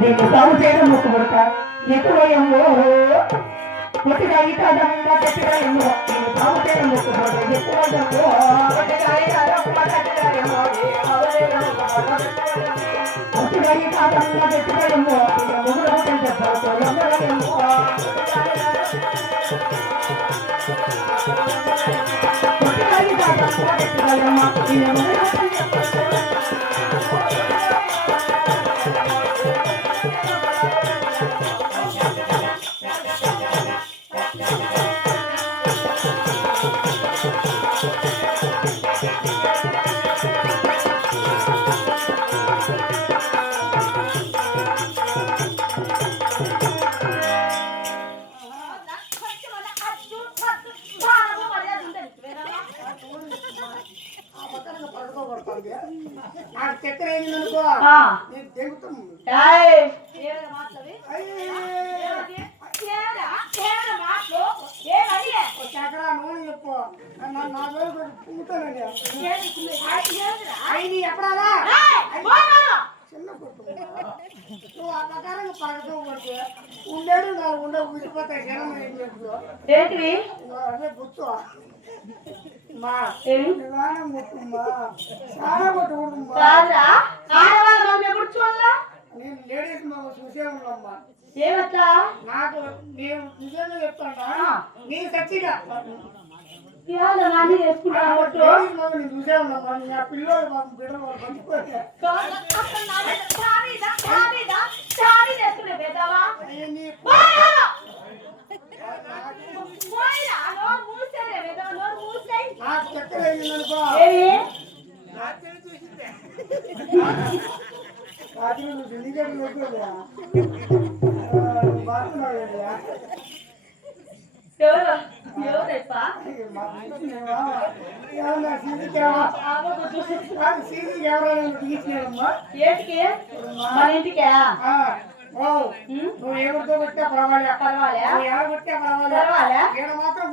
నీకు సాగు చేయడం మొక్కు కొడక ఎక్కడో ఏమో కొట్టిగా ఇటాదంగా గట్టిగా ఏమో నీకు సాగు చేయడం మొక్కు కొడక ఎక్కువ కొట్టిగా ఇటాదంగా గట్టిగా ఏమో ముగ్గురు చక్కెర అయిందనుకో చక్కెర నూనె చెప్పు నా పేరు పుమ్ముతానండి అయి ఎప్పుడా చిన్న కుటుంబం నువ్వు ఆ ప్రకారంగా పడకతో పడితే ఉండేడు నాలుగు ఉండే విడిపోతాయి జనం ఏం చెప్పు అదే గుర్తు మా నిదానం ముట్టుమ్మా చాలా కొట్టుకుంటుమ్మా నేను లేడీస్ మాకు చూసే ఉన్నామ్మా ఏమట్లా నాకు నేను నిజంగా చెప్తాడా నీ సచ్చిగా నేను చూసే ఉన్నామ్మా నా పిల్లలు మాకు బిడ్డలు బతికిపోతే నాకు చక్కెర అయిందనుకో రాత్రి నువ్వు ఎన్నికలు లేకపోయా బాగున్నావు సీసీ కెమెరా తీసినాడమ్మా ఏంటికి మన ఇంటికా నువ్వు ఎవరితో కొట్టా పర్వాలే ఎవరు కొట్టా పర్వాలే మాత్రం